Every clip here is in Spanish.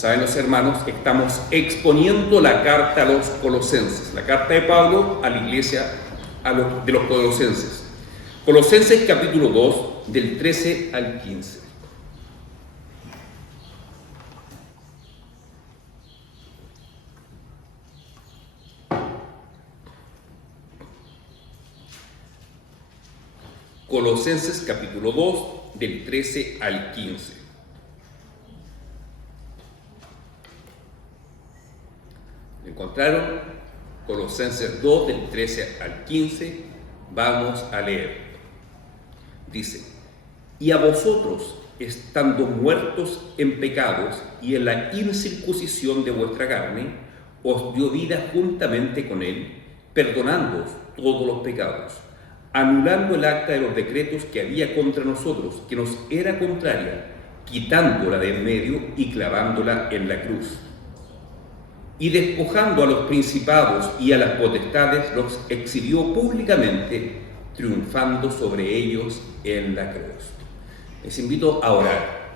saben los hermanos, estamos exponiendo la carta a los colosenses, la carta de Pablo a la iglesia de los colosenses. Colosenses capítulo 2, del 13 al 15. Colosenses capítulo 2, del 13 al 15. ¿Lo encontraron? Colosenses 2, del 13 al 15. Vamos a leer. Dice: y a vosotros, estando muertos en pecados y en la incircuncisión de vuestra carne, os dio vida juntamente con él, perdonándoos todos los pecados, anulando el acta de los decretos que había contra nosotros, que nos era contraria, quitándola de en medio y clavándola en la cruz. Y despojando a los principados y a las potestades, los exhibió públicamente, triunfando sobre ellos en la cruz. Les invito a orar.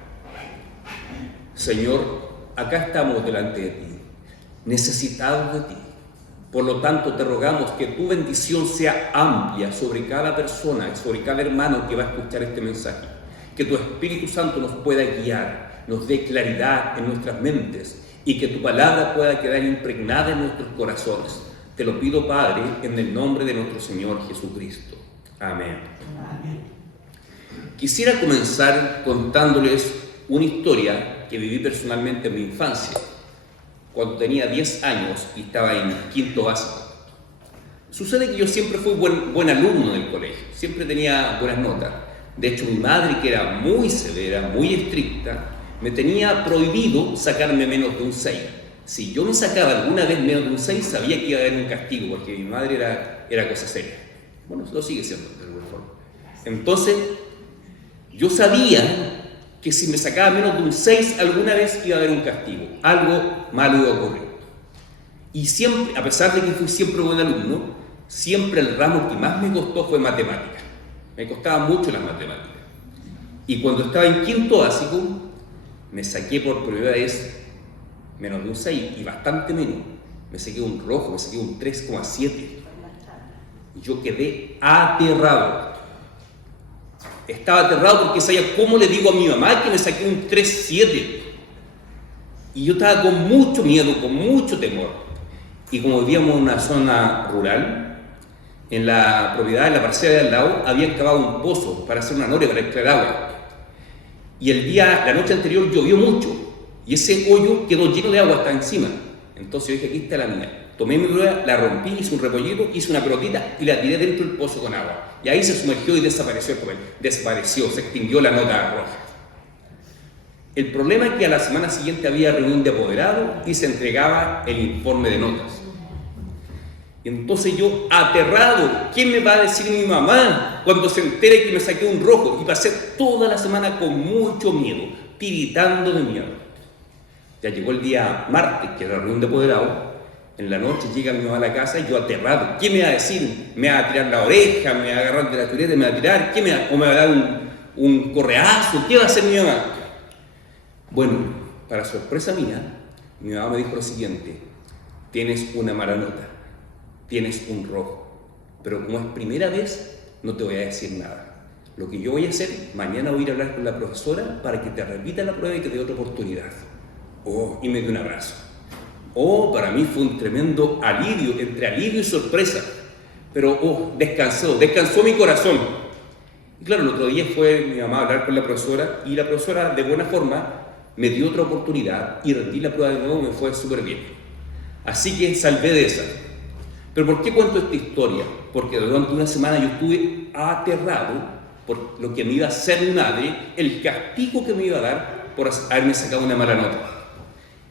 Señor, acá estamos delante de ti, necesitados de ti. Por lo tanto, te rogamos que tu bendición sea amplia sobre cada persona y sobre cada hermano que va a escuchar este mensaje. Que tu Espíritu Santo nos pueda guiar, nos dé claridad en nuestras mentes y que tu palabra pueda quedar impregnada en nuestros corazones. Te lo pido, Padre, en el nombre de nuestro Señor Jesucristo. Amén. Amén. Quisiera comenzar contándoles una historia que viví personalmente en mi infancia, cuando tenía 10 años y estaba en quinto básico. Sucede que yo siempre fui buen alumno del colegio, siempre tenía buenas notas. De hecho, mi madre, que era muy severa, muy estricta, me tenía prohibido sacarme menos de un 6. Si yo me sacaba alguna vez menos de un 6, sabía que iba a haber un castigo, porque mi madre era cosa seria. Bueno, lo sigue siendo de alguna forma. Entonces, yo sabía que si me sacaba menos de un 6, alguna vez iba a haber un castigo, algo malo iba a ocurrir. Y siempre, a pesar de que fui siempre buen alumno, siempre el ramo que más me costó fue matemáticas. Me costaba mucho las matemáticas. Y cuando estaba en quinto básico, me saqué por primera vez menos de un 6 y bastante menos. Me saqué un rojo, me saqué un 3,7. Y yo quedé aterrado. Estaba aterrado porque sabía cómo le digo a mi mamá que me saqué un 3,7. Y yo estaba con mucho miedo, con mucho temor. Y como vivíamos en una zona rural, en la propiedad de la parcela de al lado, habían cavado un pozo para hacer una noria para extraer agua. Y la noche anterior llovió mucho, y ese hoyo quedó lleno de agua hasta encima. Entonces yo dije, aquí está la mía. Tomé mi rueda, la rompí, hice un repollito, hice una pelotita y la tiré dentro del pozo con agua. Y ahí se sumergió y desapareció el papel. Desapareció, se extinguió la nota roja. El problema es que a la semana siguiente había reunión de apoderados y se entregaba el informe de notas. Entonces yo, aterrado, ¿qué me va a decir mi mamá cuando se entere que me saqué un rojo? Y pasé toda la semana con mucho miedo, tiritando de miedo. Ya llegó el día martes, que era la reunión de apoderados. En la noche llega mi mamá a la casa y yo aterrado. ¿Qué me va a decir? ¿Me va a tirar la oreja? ¿Me va a agarrar de la chuleta? ¿Me va a tirar? ¿O me va a dar un correazo? ¿Qué va a hacer mi mamá? Bueno, para sorpresa mía, mi mamá me dijo lo siguiente: tienes una mala nota, tienes un rojo, pero como es primera vez, no te voy a decir nada. Lo que yo voy a hacer, mañana voy a ir a hablar con la profesora para que te repita la prueba y te dé otra oportunidad. Oh, y me dio un abrazo. Oh, para mí fue un tremendo alivio, entre alivio y sorpresa. Pero, descansó mi corazón. Y claro, el otro día fue mi mamá a hablar con la profesora y la profesora, de buena forma, me dio otra oportunidad y rendí la prueba de nuevo y me fue súper bien. Así que salvé de esa. Pero ¿por qué cuento esta historia? Porque durante una semana yo estuve aterrado por lo que me iba a hacer mi madre, el castigo que me iba a dar por haberme sacado una mala nota.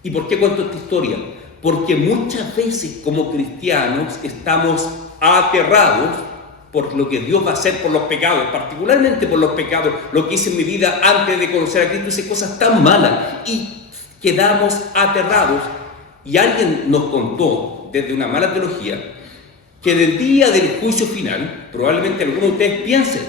¿Y por qué cuento esta historia? Porque muchas veces como cristianos estamos aterrados por lo que Dios va a hacer por los pecados, particularmente por los pecados, lo que hice en mi vida antes de conocer a Cristo, hice cosas tan malas y quedamos aterrados. Y alguien nos contó desde una mala teología que en el día del juicio final, probablemente algunos de ustedes piensen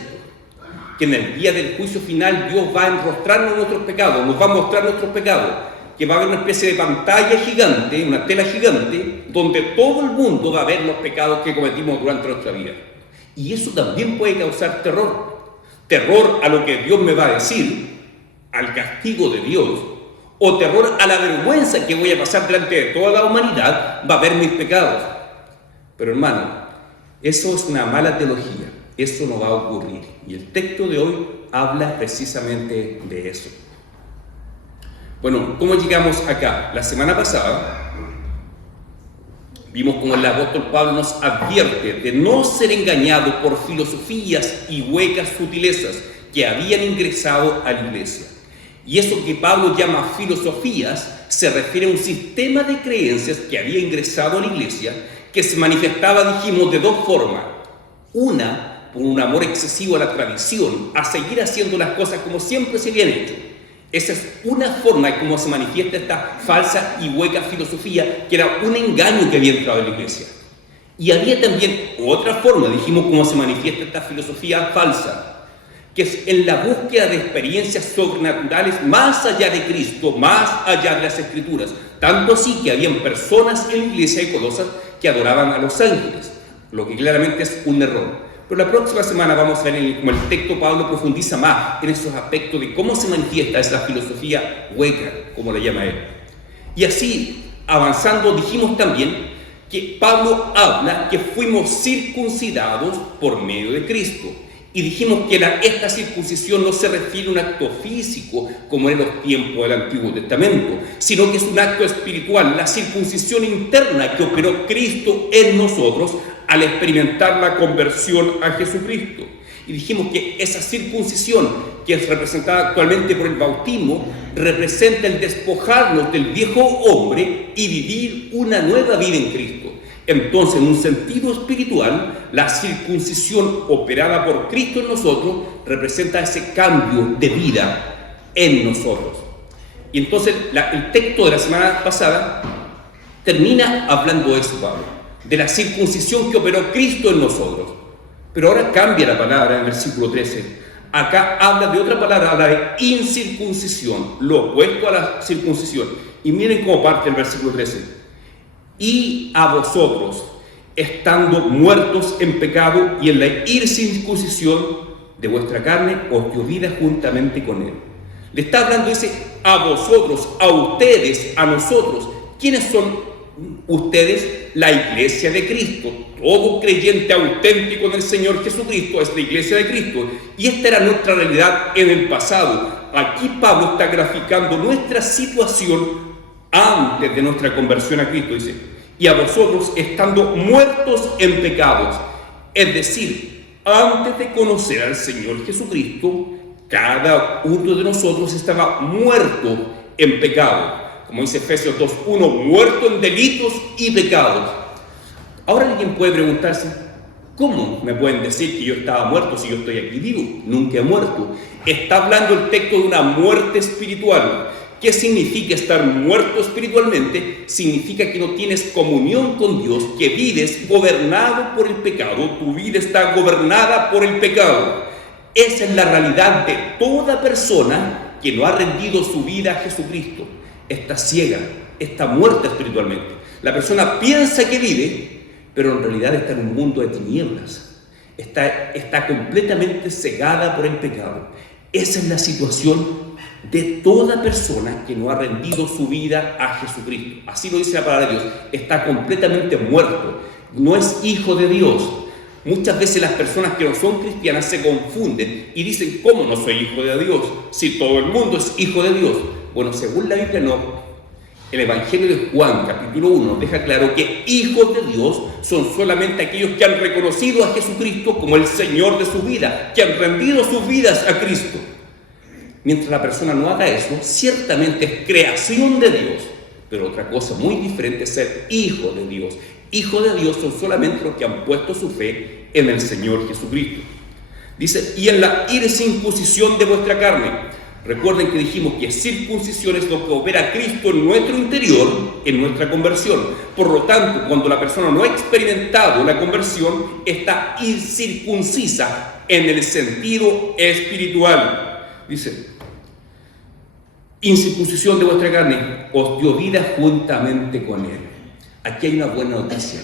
que en el día del juicio final Dios va a enrostrarnos nuestros pecados, nos va a mostrar nuestros pecados. que va a haber una especie de pantalla gigante, una tela gigante, donde todo el mundo va a ver los pecados que cometimos durante nuestra vida. Y eso también puede causar terror. Terror a lo que Dios me va a decir, al castigo de Dios, o terror a la vergüenza que voy a pasar delante de toda la humanidad, va a ver mis pecados. Pero hermano, eso es una mala teología, eso no va a ocurrir. Y el texto de hoy habla precisamente de eso. Bueno, ¿cómo llegamos acá? La semana pasada vimos como el apóstol Pablo nos advierte de no ser engañado por filosofías y huecas sutilezas que habían ingresado a la iglesia. Y eso que Pablo llama filosofías se refiere a un sistema de creencias que había ingresado a la iglesia, que se manifestaba, dijimos, de dos formas. Una, por un amor excesivo a la tradición, a seguir haciendo las cosas como siempre se habían hecho. Esa es una forma de cómo se manifiesta esta falsa y hueca filosofía, que era un engaño que había entrado en la iglesia. Y había también otra forma, dijimos, cómo se manifiesta esta filosofía falsa, que es en la búsqueda de experiencias sobrenaturales más allá de Cristo, más allá de las Escrituras. Tanto así que habían personas en la iglesia de Colosas que adoraban a los ángeles, lo que claramente es un error. Pero la próxima semana vamos a ver cómo el texto Pablo profundiza más en esos aspectos de cómo se manifiesta esa filosofía hueca, como le llama él. Y así, avanzando, dijimos también que Pablo habla que fuimos circuncidados por medio de Cristo. Y dijimos que esta circuncisión no se refiere a un acto físico, como en los tiempos del Antiguo Testamento, sino que es un acto espiritual, la circuncisión interna que operó Cristo en nosotros al experimentar la conversión a Jesucristo. Y dijimos que esa circuncisión, que es representada actualmente por el bautismo, representa el despojarnos del viejo hombre y vivir una nueva vida en Cristo. Entonces, en un sentido espiritual, la circuncisión operada por Cristo en nosotros representa ese cambio de vida en nosotros. Y entonces, el texto de la semana pasada termina hablando de eso, Pablo, de la circuncisión que operó Cristo en nosotros. Pero ahora cambia la palabra en el versículo 13. Acá habla de otra palabra, habla de incircuncisión, lo opuesto a la circuncisión. Y miren cómo parte el versículo 13. Y a vosotros, estando muertos en pecado y en la incircuncisión de vuestra carne, os dio vida juntamente con él. Le está hablando, dice, a vosotros, a ustedes, a nosotros. ¿Quiénes son ustedes? La iglesia de Cristo. Todo creyente auténtico en el Señor Jesucristo es la iglesia de Cristo. Y esta era nuestra realidad en el pasado. Aquí Pablo está graficando nuestra situación antes de nuestra conversión a Cristo, dice, y a vosotros estando muertos en pecados, es decir, antes de conocer al Señor Jesucristo, cada uno de nosotros estaba muerto en pecado, como dice Efesios 2:1, muerto en delitos y pecados. Ahora alguien puede preguntarse, ¿cómo me pueden decir que yo estaba muerto si yo estoy aquí vivo? Nunca he muerto. Está hablando el texto de una muerte espiritual. ¿Qué significa estar muerto espiritualmente? Significa que no tienes comunión con Dios, que vives gobernado por el pecado. Tu vida está gobernada por el pecado. Esa es la realidad de toda persona que no ha rendido su vida a Jesucristo. Está ciega, está muerta espiritualmente. La persona piensa que vive, pero en realidad está en un mundo de tinieblas. Está completamente cegada por el pecado. Esa es la situación de toda persona que no ha rendido su vida a Jesucristo. Así lo dice la palabra de Dios. Está completamente muerto. No es hijo de Dios. Muchas veces las personas que no son cristianas se confunden y dicen, ¿cómo no soy hijo de Dios? Si todo el mundo es hijo de Dios. Bueno, según la Biblia no. El Evangelio de Juan, capítulo 1, nos deja claro que hijos de Dios son solamente aquellos que han reconocido a Jesucristo como el Señor de su vida, que han rendido sus vidas a Cristo. Mientras la persona no haga eso, ciertamente es creación de Dios, pero otra cosa muy diferente es ser hijo de Dios. Hijos de Dios son solamente los que han puesto su fe en el Señor Jesucristo. Dice, y en la incircuncisión de vuestra carne. Recuerden que dijimos que circuncisión es lo que opera Cristo en nuestro interior, en nuestra conversión. Por lo tanto, cuando la persona no ha experimentado la conversión, está incircuncisa en el sentido espiritual. Dice, incircuncisión de vuestra carne, os dio vida juntamente con Él. Aquí hay una buena noticia.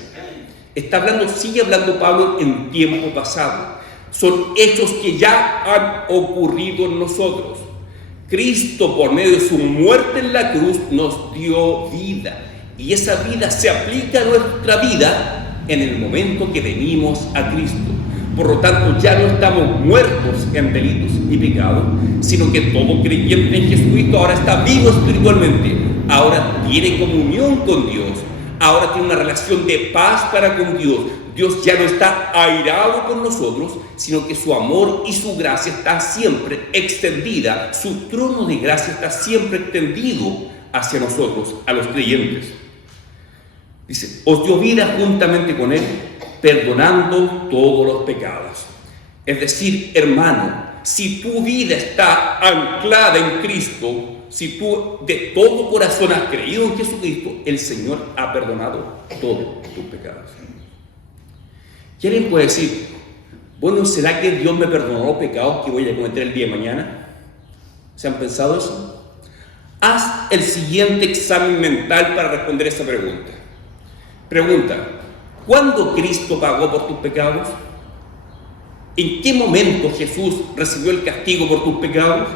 Sigue hablando Pablo en tiempo pasado. Son hechos que ya han ocurrido en nosotros. Cristo, por medio de su muerte en la cruz, nos dio vida. Y esa vida se aplica a nuestra vida en el momento que venimos a Cristo. Por lo tanto, ya no estamos muertos en delitos y pecados, sino que todo creyente en Jesucristo ahora está vivo espiritualmente. Ahora tiene comunión con Dios. Ahora tiene una relación de paz para con Dios. Dios ya no está airado con nosotros, sino que su amor y su gracia está siempre extendida. Su trono de gracia está siempre extendido hacia nosotros, a los creyentes. Dice, os dio vida juntamente con Él, perdonando todos los pecados. Es decir, hermano, si tu vida está anclada en Cristo, si tú de todo corazón has creído en Jesucristo, el Señor ha perdonado todos tus pecados. Y alguien puede decir, bueno, ¿será que Dios me perdonó los pecados que voy a cometer el día de mañana? ¿Se han pensado eso? Haz el siguiente examen mental para responder esa pregunta. Pregunta, ¿cuándo Cristo pagó por tus pecados? ¿En qué momento Jesús recibió el castigo por tus pecados?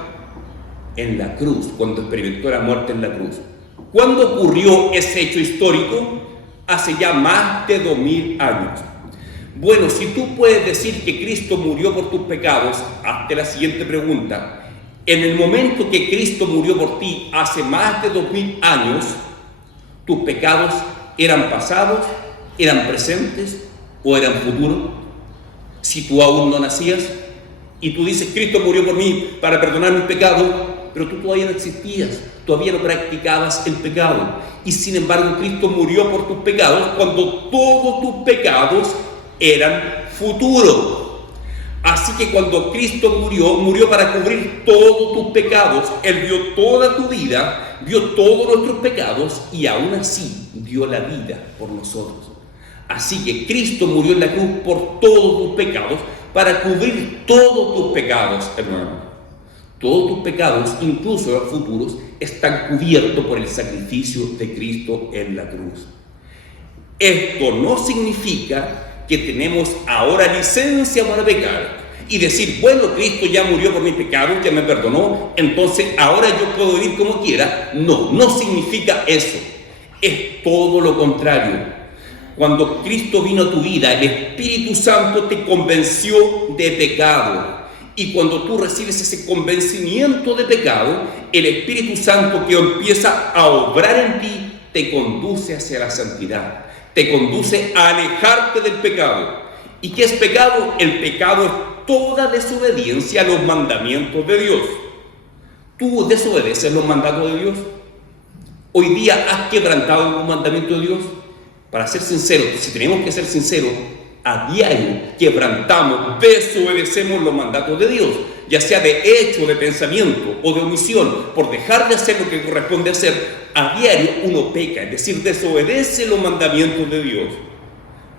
En la cruz, cuando experimentó la muerte en la cruz. ¿Cuándo ocurrió ese hecho histórico? Hace ya más de 2000 años. Bueno, si tú puedes decir que Cristo murió por tus pecados, hazte la siguiente pregunta. En el momento que Cristo murió por ti, hace más de 2000 años, ¿tus pecados eran pasados, eran presentes o eran futuros? Si tú aún no nacías y tú dices, Cristo murió por mí para perdonar mis pecados, pero tú todavía no existías, todavía no practicabas el pecado. Y sin embargo, Cristo murió por tus pecados cuando todos tus pecados eran futuros. Así que cuando Cristo murió para cubrir todos tus pecados. Él vio toda tu vida, vio todos nuestros pecados y aún así dio la vida por nosotros. Así que Cristo murió en la cruz por todos tus pecados, para cubrir todos tus pecados, hermano. Todos tus pecados, incluso los futuros, están cubiertos por el sacrificio de Cristo en la cruz. Esto no significa que tenemos ahora licencia para pecar y decir, bueno, Cristo ya murió por mis pecados, ya me perdonó, entonces ahora yo puedo vivir como quiera. No, no significa eso. Es todo lo contrario. Cuando Cristo vino a tu vida, el Espíritu Santo te convenció de pecado. Y cuando tú recibes ese convencimiento de pecado, el Espíritu Santo que empieza a obrar en ti, te conduce hacia la santidad. Te conduce a alejarte del pecado. ¿Y qué es pecado? El pecado es toda desobediencia a los mandamientos de Dios. ¿Tú desobedeces los mandatos de Dios? ¿Hoy día has quebrantado algún mandamiento de Dios? Para ser sinceros, si tenemos que ser sinceros, a diario quebrantamos, desobedecemos los mandatos de Dios, ya sea de hecho, de pensamiento o de omisión, por dejar de hacer lo que corresponde hacer. A diario uno peca, es decir, desobedece los mandamientos de Dios.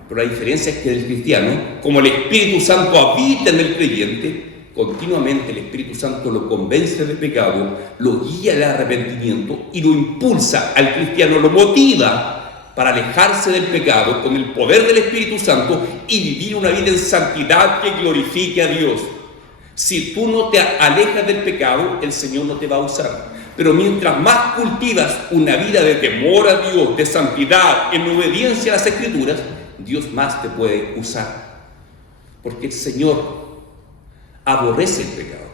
Pero la diferencia es que el cristiano, como el Espíritu Santo habita en el creyente, continuamente el Espíritu Santo lo convence del pecado, lo guía al arrepentimiento y lo impulsa al cristiano, lo motiva para alejarse del pecado con el poder del Espíritu Santo y vivir una vida en santidad que glorifique a Dios. Si tú no te alejas del pecado, el Señor no te va a usar. Pero mientras más cultivas una vida de temor a Dios, de santidad, en obediencia a las Escrituras, Dios más te puede usar. Porque el Señor aborrece el pecado.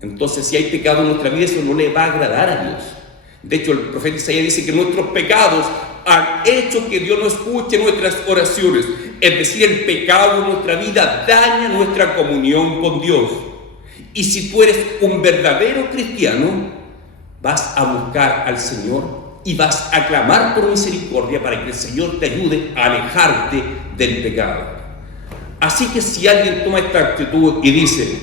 Entonces, si hay pecado en nuestra vida, eso no le va a agradar a Dios. De hecho, el profeta Isaías dice que nuestros pecados han hecho que Dios no escuche nuestras oraciones. Es decir, el pecado en nuestra vida daña nuestra comunión con Dios. Y si tú eres un verdadero cristiano, vas a buscar al Señor y vas a clamar por misericordia para que el Señor te ayude a alejarte del pecado. Así que si alguien toma esta actitud y dice,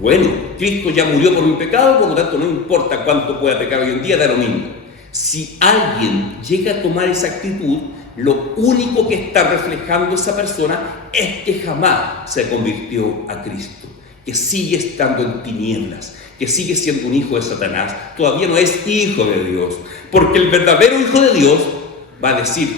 bueno, Cristo ya murió por mi pecado, por lo tanto no importa cuánto pueda pecar hoy en día, da lo mismo. Si alguien llega a tomar esa actitud, lo único que está reflejando esa persona es que jamás se convirtió a Cristo, que sigue estando en tinieblas, que sigue siendo un hijo de Satanás, todavía no es hijo de Dios. Porque el verdadero hijo de Dios va a decir: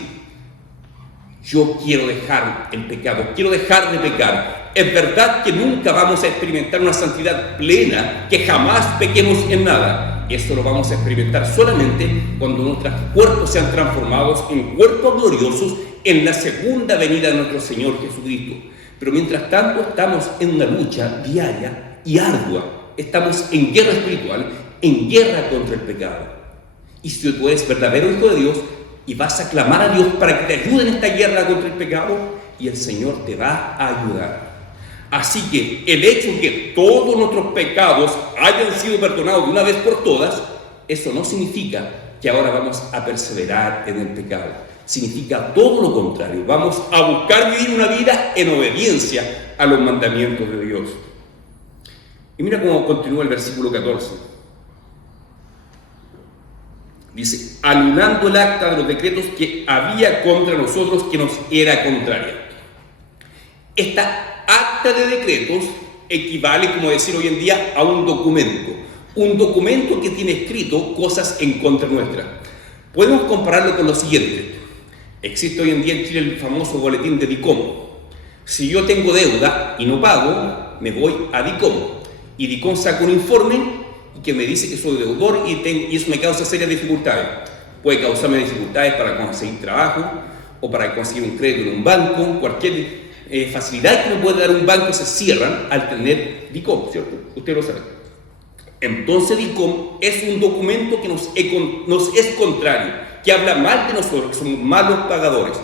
yo quiero dejar el pecado, quiero dejar de pecar. Es verdad que nunca vamos a experimentar una santidad plena, que jamás pequemos en nada. Eso lo vamos a experimentar solamente cuando nuestros cuerpos sean transformados en cuerpos gloriosos en la segunda venida de nuestro Señor Jesucristo. Pero mientras tanto estamos en una lucha diaria y ardua. Estamos en guerra espiritual, en guerra contra el pecado. Y si tú eres verdadero hijo de Dios y vas a clamar a Dios para que te ayude en esta guerra contra el pecado, y el Señor te va a ayudar. Así que el hecho de que todos nuestros pecados hayan sido perdonados de una vez por todas, eso no significa que ahora vamos a perseverar en el pecado. Significa todo lo contrario. Vamos a buscar vivir una vida en obediencia a los mandamientos de Dios. Y mira cómo continúa el versículo 14. Dice: anulando el acta de los decretos que había contra nosotros, que nos era contraria. Esta acta de decretos equivale, como decir hoy en día, a un documento que tiene escrito cosas en contra nuestra. Podemos compararlo con lo siguiente. Existe hoy en día en Chile el famoso boletín de DICOM. Si yo tengo deuda y no pago, me voy a DICOM, y DICOM saca un informe que me dice que soy deudor, y eso me causa serias dificultades. Puede causarme dificultades para conseguir trabajo o para conseguir un crédito en un banco. Cualquier facilidad que me puede dar un banco se cierran al tener DICOM, ¿cierto? Usted lo sabe. Entonces DICOM es un documento que nos es contrario, que habla mal de nosotros, que somos malos pagadores.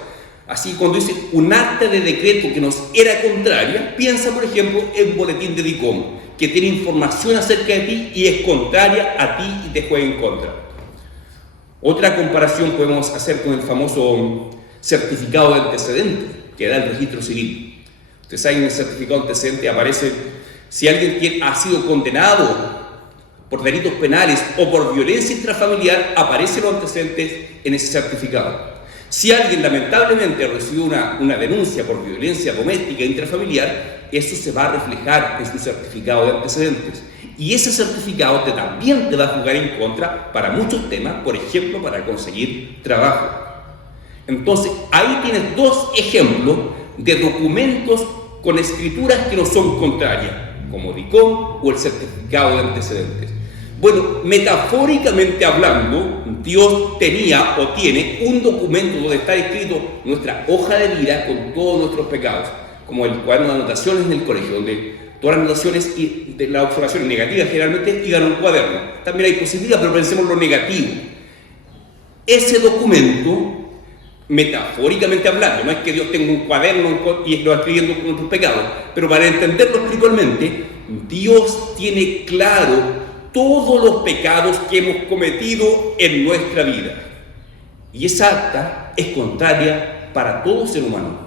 Así, cuando dice un acta de decreto que nos era contraria, piensa, por ejemplo, en un boletín de DICOM, que tiene información acerca de ti y es contraria a ti y te juega en contra. Otra comparación podemos hacer con el famoso certificado de antecedentes que da el registro civil. Ustedes saben, en el certificado de antecedentes aparece si alguien ha sido condenado por delitos penales o por violencia intrafamiliar, aparecen los antecedentes en ese certificado. Si alguien lamentablemente recibió una denuncia por violencia doméstica e intrafamiliar, eso se va a reflejar en su certificado de antecedentes. Y ese certificado también te va a jugar en contra para muchos temas, por ejemplo, para conseguir trabajo. Entonces, ahí tienes dos ejemplos de documentos con escrituras que no son contrarias, como DICOM o el certificado de antecedentes. Bueno, metafóricamente hablando, Dios tenía o tiene un documento donde está escrito nuestra hoja de vida con todos nuestros pecados, como el cuaderno de anotaciones en el colegio, donde todas las anotaciones y de las observaciones negativas generalmente llegan a un cuaderno. También hay posibilidad, pero pensemos en lo negativo. Ese documento, metafóricamente hablando, no es que Dios tenga un cuaderno y lo va escribiendo con nuestros pecados, pero para entenderlo espiritualmente, Dios tiene claro todos los pecados que hemos cometido en nuestra vida. Y esa acta es contraria para todo ser humano.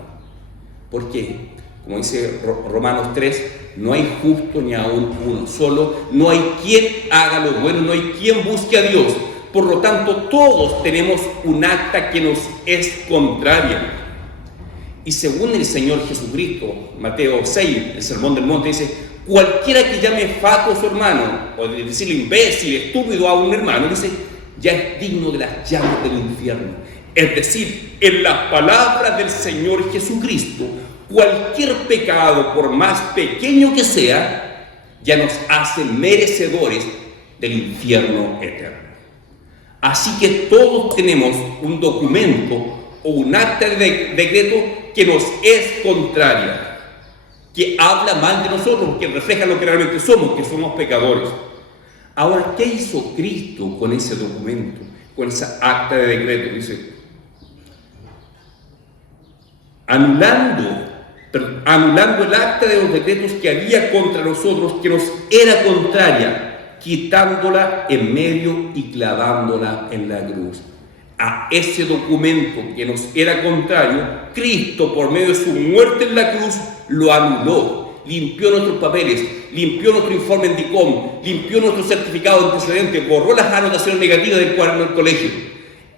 Porque, como dice Romanos 3, no hay justo ni aún uno solo, no hay quien haga lo bueno, no hay quien busque a Dios. Por lo tanto, todos tenemos un acta que nos es contraria. Y según el Señor Jesucristo, Mateo 6, el Sermón del Monte, dice: cualquiera que llame fato a su hermano, o de decirle imbécil, estúpido a un hermano, dice, ya es digno de las llamas del infierno. Es decir, en las palabras del Señor Jesucristo, cualquier pecado, por más pequeño que sea, ya nos hace merecedores del infierno eterno. Así que todos tenemos un documento o un acta de decreto que nos es contraria, que habla mal de nosotros, que refleja lo que realmente somos, que somos pecadores. Ahora, ¿qué hizo Cristo con ese documento, con esa acta de decreto? Dice, anulando el acta de los decretos que había contra nosotros, que nos era contraria, quitándola en medio y clavándola en la cruz. A ese documento que nos era contrario, Cristo, por medio de su muerte en la cruz, lo anuló, limpió nuestros papeles, limpió nuestro informe en DICOM, limpió nuestro certificado de antecedentes, borró las anotaciones negativas del cuaderno del colegio.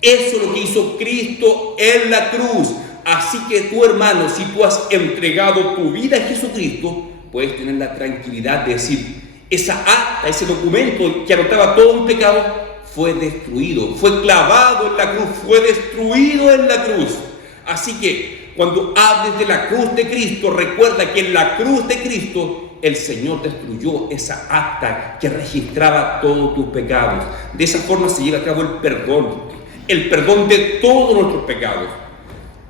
Eso es lo que hizo Cristo en la cruz. Así que tú, hermano, si tú has entregado tu vida a Jesucristo, puedes tener la tranquilidad de decir, esa acta, ese documento que anotaba todo un pecado, fue destruido, fue clavado en la cruz, fue destruido en la cruz. Así que cuando hables de la cruz de Cristo, recuerda que en la cruz de Cristo el Señor destruyó esa acta que registraba todos tus pecados. De esa forma se lleva a cabo el perdón de todos nuestros pecados.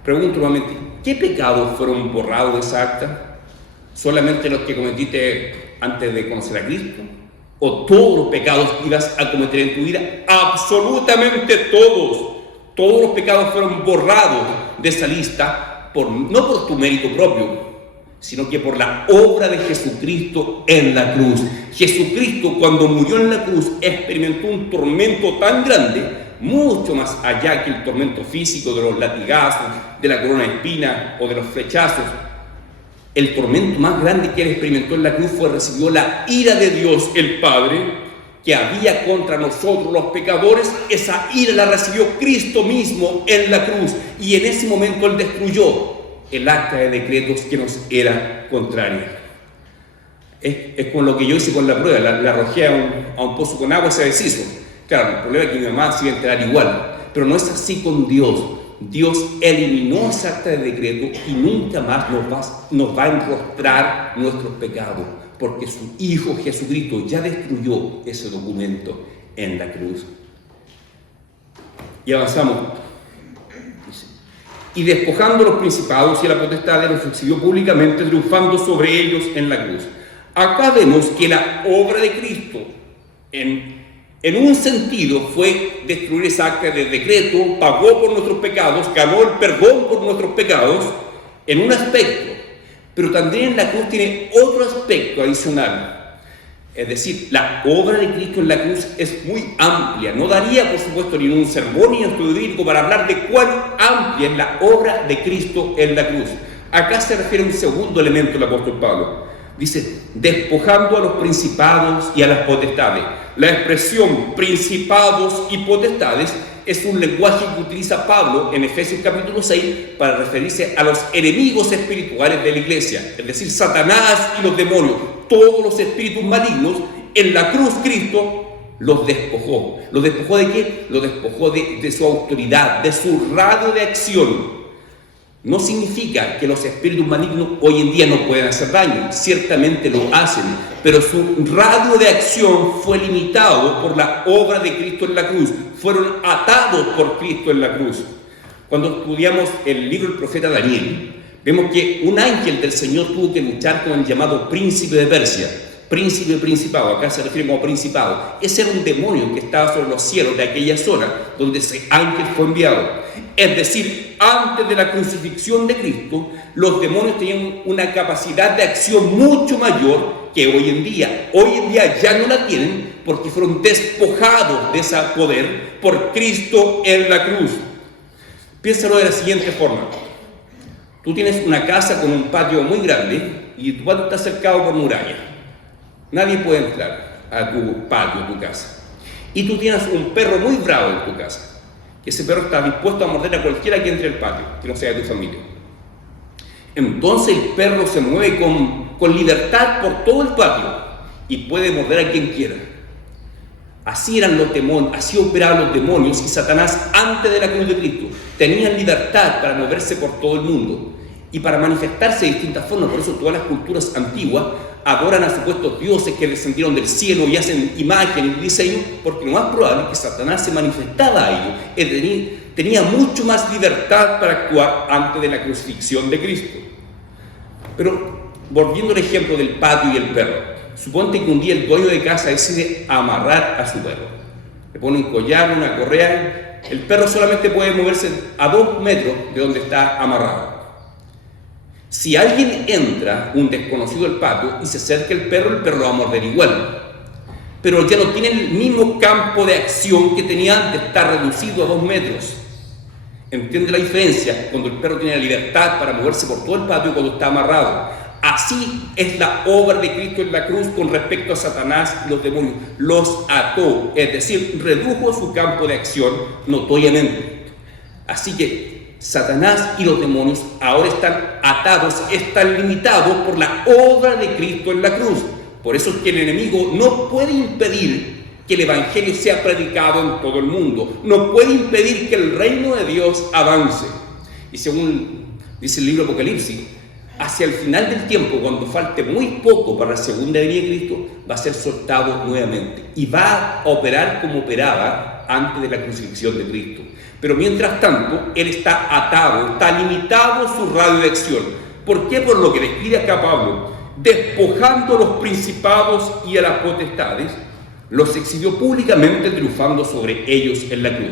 Pregunto nuevamente, ¿qué pecados fueron borrados de esa acta? ¿Solamente los que cometiste antes de conocer a Cristo? ¿O todos los pecados que ibas a cometer en tu vida? Absolutamente todos. Todos los pecados fueron borrados de esa lista, no por tu mérito propio, sino que por la obra de Jesucristo en la cruz. Jesucristo, cuando murió en la cruz, experimentó un tormento tan grande, mucho más allá que el tormento físico de los latigazos, de la corona de espinas o de los flechazos. El tormento más grande que él experimentó en la cruz recibió la ira de Dios el Padre, que había contra nosotros los pecadores. Esa ira la recibió Cristo mismo en la cruz, y en ese momento él destruyó el acta de decretos que nos era contraria. Es con lo que yo hice con la prueba, la arrojé a un pozo con agua y se deshizo. Claro, el problema es que mi mamá se iba a enterar igual, pero no es así con Dios. Dios eliminó esa acta de decreto y nunca más nos va a enrostrar nuestros pecados, porque su Hijo Jesucristo ya destruyó ese documento en la cruz. Y avanzamos. Y despojando a los principados y a la potestad, los exhibió públicamente, triunfando sobre ellos en la cruz. Acá vemos que la obra de Cristo, en un sentido, fue destruir esa acta de decreto, pagó por nuestros pecados, ganó el perdón por nuestros pecados, en un aspecto, pero también en la cruz tiene otro aspecto adicional. Es decir, la obra de Cristo en la cruz es muy amplia. No daría, por supuesto, ni un sermón ni un estudio bíblico para hablar de cuán amplia es la obra de Cristo en la cruz. Acá se refiere a un segundo elemento del apóstol Pablo. Dice, despojando a los principados y a las potestades. La expresión principados y potestades es un lenguaje que utiliza Pablo en Efesios capítulo 6 para referirse a los enemigos espirituales de la iglesia, es decir, Satanás y los demonios, todos los espíritus malignos. En la cruz Cristo los despojó. ¿Los despojó de qué? Los despojó de su autoridad, de su radio de acción. No significa que los espíritus malignos hoy en día no pueden hacer daño, ciertamente lo hacen, pero su radio de acción fue limitado por la obra de Cristo en la cruz, fueron atados por Cristo en la cruz. Cuando estudiamos el libro del profeta Daniel, vemos que un ángel del Señor tuvo que luchar con el llamado príncipe de Persia, príncipe principado, acá se refiere como principado. Ese era un demonio que estaba sobre los cielos de aquella zona donde ese ángel fue enviado. Es decir, antes de la crucifixión de Cristo, los demonios tenían una capacidad de acción mucho mayor que hoy en día. Hoy en día ya no la tienen porque fueron despojados de ese poder por Cristo en la cruz. Piénsalo de la siguiente forma. Tú tienes una casa con un patio muy grande y tu patio está cercado por muralla. Nadie puede entrar a tu patio, a tu casa. Y tú tienes un perro muy bravo en tu casa. Que ese perro está dispuesto a morder a cualquiera que entre al patio, que no sea de tu familia. Entonces el perro se mueve con libertad por todo el patio y puede morder a quien quiera. Así eran los demonios, así operaban los demonios y Satanás antes de la cruz de Cristo. Tenían libertad para moverse por todo el mundo y para manifestarse de distintas formas. Por eso todas las culturas antiguas adoran a supuestos dioses que descendieron del cielo y hacen imágenes y diseños, porque lo más probable es que Satanás se manifestaba a ellos. Es decir, tenía mucho más libertad para actuar antes de la crucifixión de Cristo. Pero volviendo al ejemplo del patio y el perro, suponte que un día el dueño de casa decide amarrar a su perro. Le pone un collar, una correa. El perro solamente puede moverse a 2 metros de donde está amarrado. Si alguien entra, un desconocido al patio, y se acerca el perro va a morder igual. Pero ya no tiene el mismo campo de acción que tenía antes, está reducido a 2 metros. ¿Entiende la diferencia? Cuando el perro tiene la libertad para moverse por todo el patio cuando está amarrado. Así es la obra de Cristo en la cruz con respecto a Satanás y los demonios. Los ató, es decir, redujo su campo de acción notoriamente. Así que Satanás y los demonios ahora están atados, están limitados por la obra de Cristo en la cruz. Por eso es que el enemigo no puede impedir que el Evangelio sea predicado en todo el mundo. No puede impedir que el reino de Dios avance. Y según dice el libro de Apocalipsis, hacia el final del tiempo, cuando falte muy poco para la segunda venida de Cristo, va a ser soltado nuevamente y va a operar como operaba antes de la crucifixión de Cristo. Pero mientras tanto, él está atado, está limitado su radio de acción. ¿Por qué? Por lo que describe acá Pablo: despojando a los principados y a las potestades, los exhibió públicamente, triunfando sobre ellos en la cruz.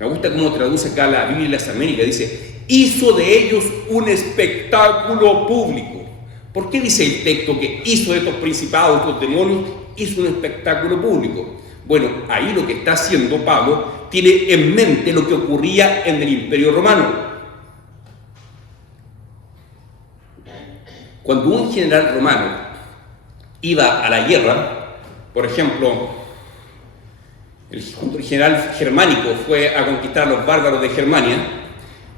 Me gusta cómo traduce acá la Biblia de las Américas. Dice: hizo de ellos un espectáculo público. ¿Por qué dice el texto que hizo de estos principados, de estos demonios, hizo un espectáculo público? Bueno, ahí lo que está haciendo Pablo tiene en mente lo que ocurría en el Imperio Romano. Cuando un general romano iba a la guerra, por ejemplo, cuando el general germánico fue a conquistar a los bárbaros de Germania,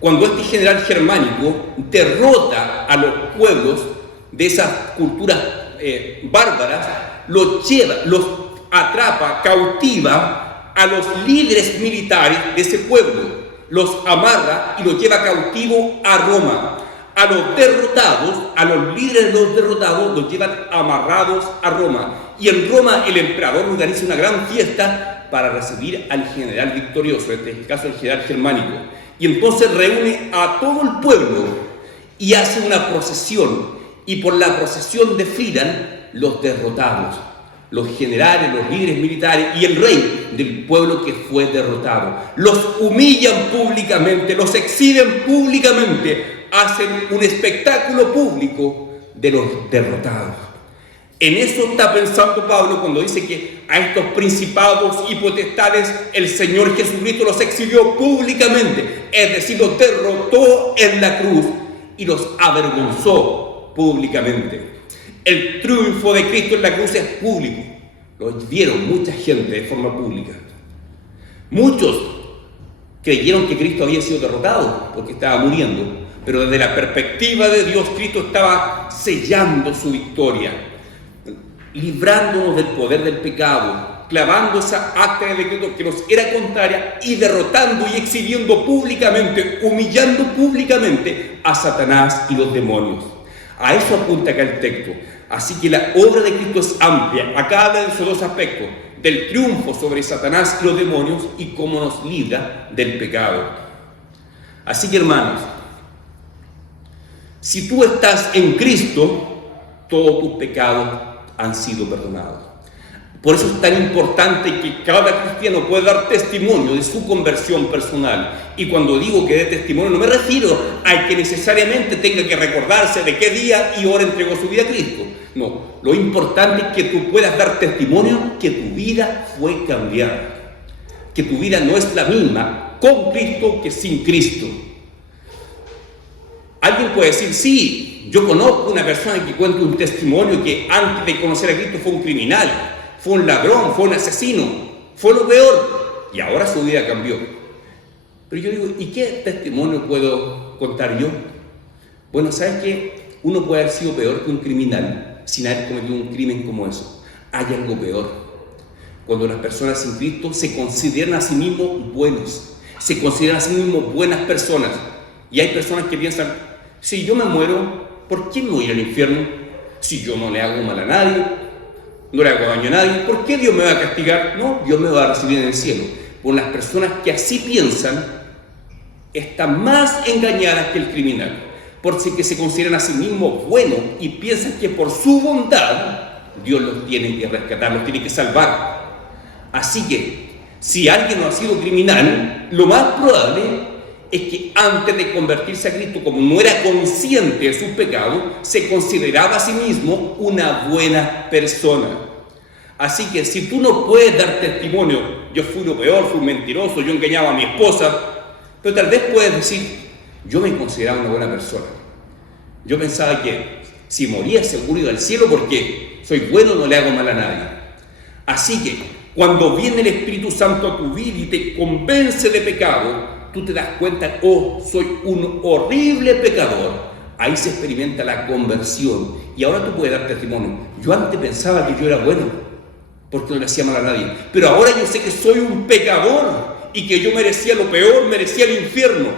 cuando este general germánico derrota a los pueblos de esas culturas bárbaras, los lleva, los atrapa, cautiva a los líderes militares de ese pueblo, los amarra y los lleva cautivo a Roma. A los derrotados, a los líderes de los derrotados, los llevan amarrados a Roma. Y en Roma el emperador organiza una gran fiesta para recibir al general victorioso, en este caso el general germánico. Y entonces reúne a todo el pueblo y hace una procesión. Y por la procesión desfilan los derrotados, los generales, los líderes militares y el rey del pueblo que fue derrotado. Los humillan públicamente, los exhiben públicamente, hacen un espectáculo público de los derrotados. En eso está pensando Pablo cuando dice que a estos principados y potestades el Señor Jesucristo los exhibió públicamente, es decir, los derrotó en la cruz y los avergonzó públicamente. El triunfo de Cristo en la cruz es público, lo vieron mucha gente de forma pública. Muchos creyeron que Cristo había sido derrotado porque estaba muriendo, pero desde la perspectiva de Dios, Cristo estaba sellando su victoria, librándonos del poder del pecado, clavando esa acta de decreto que nos era contraria y derrotando y exhibiendo públicamente, humillando públicamente a Satanás y los demonios. A eso apunta acá el texto. Así que la obra de Cristo es amplia. Acá habla de esos dos aspectos: del triunfo sobre Satanás y los demonios y cómo nos libra del pecado. Así que, hermanos, si tú estás en Cristo, todos tus pecados han sido perdonados. Por eso es tan importante que cada cristiano pueda dar testimonio de su conversión personal. Y cuando digo que dé testimonio, no me refiero a que necesariamente tenga que recordarse de qué día y hora entregó su vida a Cristo. No, lo importante es que tú puedas dar testimonio que tu vida fue cambiada, que tu vida no es la misma con Cristo que sin Cristo. Alguien puede decir: sí, yo conozco una persona que cuenta un testimonio que antes de conocer a Cristo fue un criminal, fue un ladrón, fue un asesino, fue lo peor, y ahora su vida cambió. Pero yo digo: ¿y qué testimonio puedo contar yo? Bueno, ¿sabes qué? Uno puede haber sido peor que un criminal sin haber cometido un crimen como eso. Hay algo peor: cuando las personas sin Cristo se consideran a sí mismos buenos, se consideran a sí mismos buenas personas. Y hay personas que piensan: si yo me muero, ¿por qué me voy al infierno? Si yo no le hago mal a nadie, no le hago daño a nadie, ¿por qué Dios me va a castigar? No, Dios me va a recibir en el cielo. Por las personas que así piensan, están más engañadas que el criminal, porque se consideran a sí mismos buenos y piensan que por su bondad Dios los tiene que rescatar, los tiene que salvar. Así que, si alguien no ha sido criminal, lo más probable es que antes de convertirse a Cristo, como no era consciente de sus pecados, se consideraba a sí mismo una buena persona. Así que si tú no puedes dar testimonio: yo fui lo peor, fui un mentiroso, yo engañaba a mi esposa, pero tal vez puedes decir: yo me consideraba una buena persona, yo pensaba que si moría seguro iba al cielo porque soy bueno, no le hago mal a nadie. Así que cuando viene el Espíritu Santo a tu vida y te convence de pecado, tú te das cuenta: oh, soy un horrible pecador. ahí se experimenta la conversión. Y ahora tú puedes dar testimonio. Yo antes pensaba que yo era bueno, porque no le hacía mal a nadie. Pero ahora yo sé que soy un pecador y que yo merecía lo peor, merecía el infierno.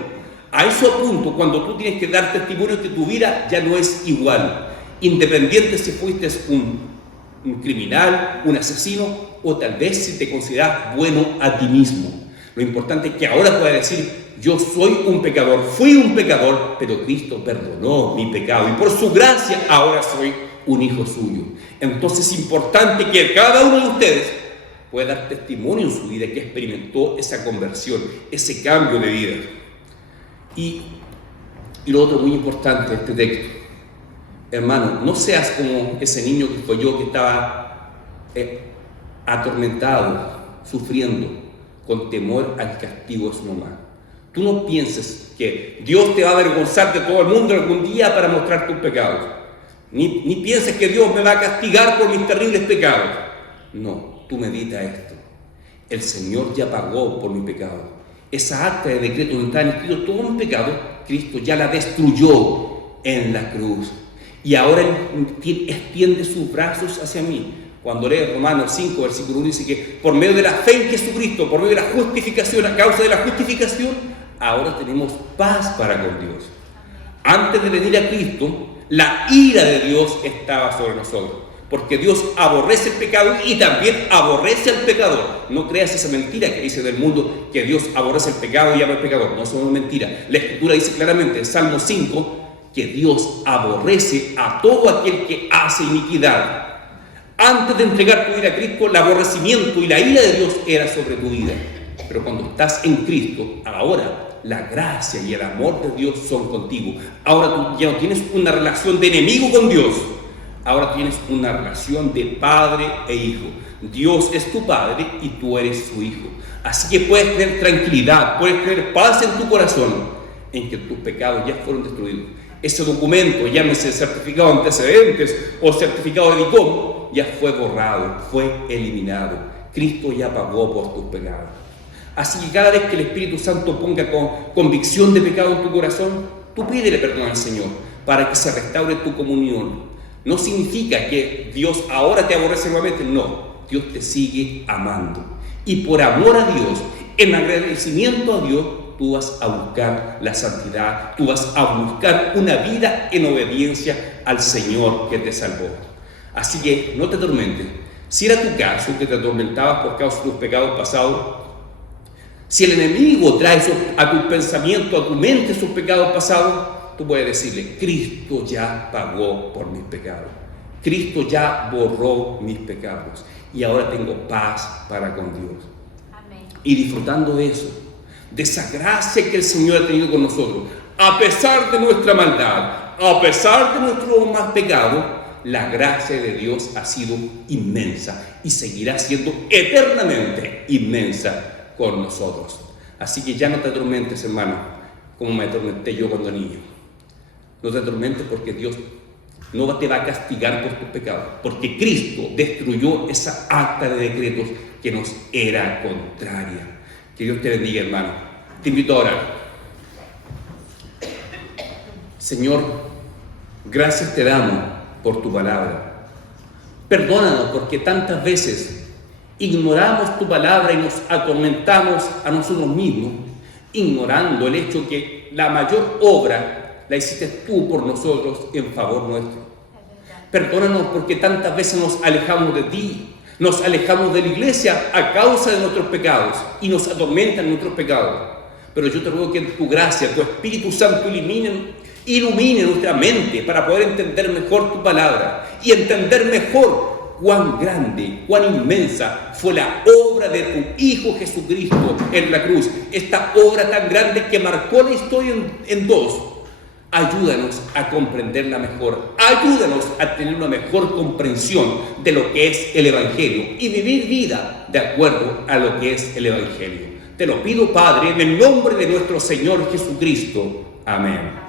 A eso apunto cuando tú tienes que dar testimonio que tu vida ya no es igual. Independiente si fuiste un criminal, un asesino, o tal vez si te consideras bueno a ti mismo. Lo importante es que ahora puedas decir: yo soy un pecador, fui un pecador, pero Cristo perdonó mi pecado y por su gracia ahora soy un hijo suyo. Entonces es importante que cada uno de ustedes pueda dar testimonio en su vida que experimentó esa conversión, ese cambio de vida. Y lo otro muy importante de este texto: hermano, no seas como ese niño que fue yo, que estaba atormentado, sufriendo, con temor al castigo de su mamá. Tú no pienses que Dios te va a avergonzar de todo el mundo algún día para mostrar tus pecados. Ni pienses que Dios me va a castigar por mis terribles pecados. No, tú medita esto: el Señor ya pagó por mi pecado. Esa acta de decreto donde están escritos todos mis pecados, Cristo ya la destruyó en la cruz. Y ahora extiende sus brazos hacia mí. Cuando lees Romanos 5, versículo 1, dice que por medio de la fe en Jesucristo, por medio de la justificación, a causa de la justificación, ahora tenemos paz para con Dios. Antes de venir a Cristo, la ira de Dios estaba sobre nosotros, porque Dios aborrece el pecado y también aborrece al pecador. No creas esa mentira que dice del mundo que Dios aborrece el pecado y ama al pecador. No, eso no es mentira. La Escritura dice claramente en Salmo 5 que Dios aborrece a todo aquel que hace iniquidad. Antes de entregar tu vida a Cristo, el aborrecimiento y la ira de Dios era sobre tu vida. Pero cuando estás en Cristo, ahora la gracia y el amor de Dios son contigo. Ahora tú ya no tienes una relación de enemigo con Dios. Ahora tienes una relación de padre e hijo. Dios es tu padre y tú eres su hijo. Así que puedes tener tranquilidad, puedes tener paz en tu corazón, en que tus pecados ya fueron destruidos. Ese documento, llámese certificado de antecedentes o certificado de DICOM, ya fue borrado, fue eliminado. Cristo ya pagó por tus pecados. Así que cada vez que el Espíritu Santo ponga convicción de pecado en tu corazón, tú pídele perdón al Señor para que se restaure tu comunión. No significa que Dios ahora te aborrece nuevamente, no. Dios te sigue amando. Y por amor a Dios, en agradecimiento a Dios, tú vas a buscar la santidad, tú vas a buscar una vida en obediencia al Señor que te salvó. Así que no te atormentes. Si era tu caso, que te atormentabas por causa de tus pecados pasados, si el enemigo trae a tu pensamiento, a tu mente, sus pecados pasados, tú puedes decirle: Cristo ya pagó por mis pecados. Cristo ya borró mis pecados. Y ahora tengo paz para con Dios. Amén. Y disfrutando de eso, de esa gracia que el Señor ha tenido con nosotros, a pesar de nuestra maldad, a pesar de nuestro más pecado, la gracia de Dios ha sido inmensa y seguirá siendo eternamente inmensa con nosotros. Así que ya no te atormentes, hermano, como me atormenté yo cuando niño. No te atormentes, porque Dios no te va a castigar por tus pecados, porque Cristo destruyó esa acta de decretos que nos era contraria. Que Dios te bendiga, hermano. Te invito a orar. Señor, gracias te damos por tu palabra. Perdónanos porque tantas veces ignoramos tu palabra y nos atormentamos a nosotros mismos, ignorando el hecho que la mayor obra la hiciste tú por nosotros en favor nuestro. Perdónanos porque tantas veces nos alejamos de ti, nos alejamos de la iglesia a causa de nuestros pecados y nos atormentan nuestros pecados. Pero yo te ruego que en tu gracia, tu Espíritu Santo ilumine nuestra mente para poder entender mejor tu palabra y entender mejor cuán grande, cuán inmensa fue la obra de tu Hijo Jesucristo en la cruz. Esta obra tan grande que marcó la historia en dos. Ayúdanos a comprenderla mejor. Ayúdanos a tener una mejor comprensión de lo que es el Evangelio y vivir vida de acuerdo a lo que es el Evangelio. Te lo pido, Padre, en el nombre de nuestro Señor Jesucristo. Amén.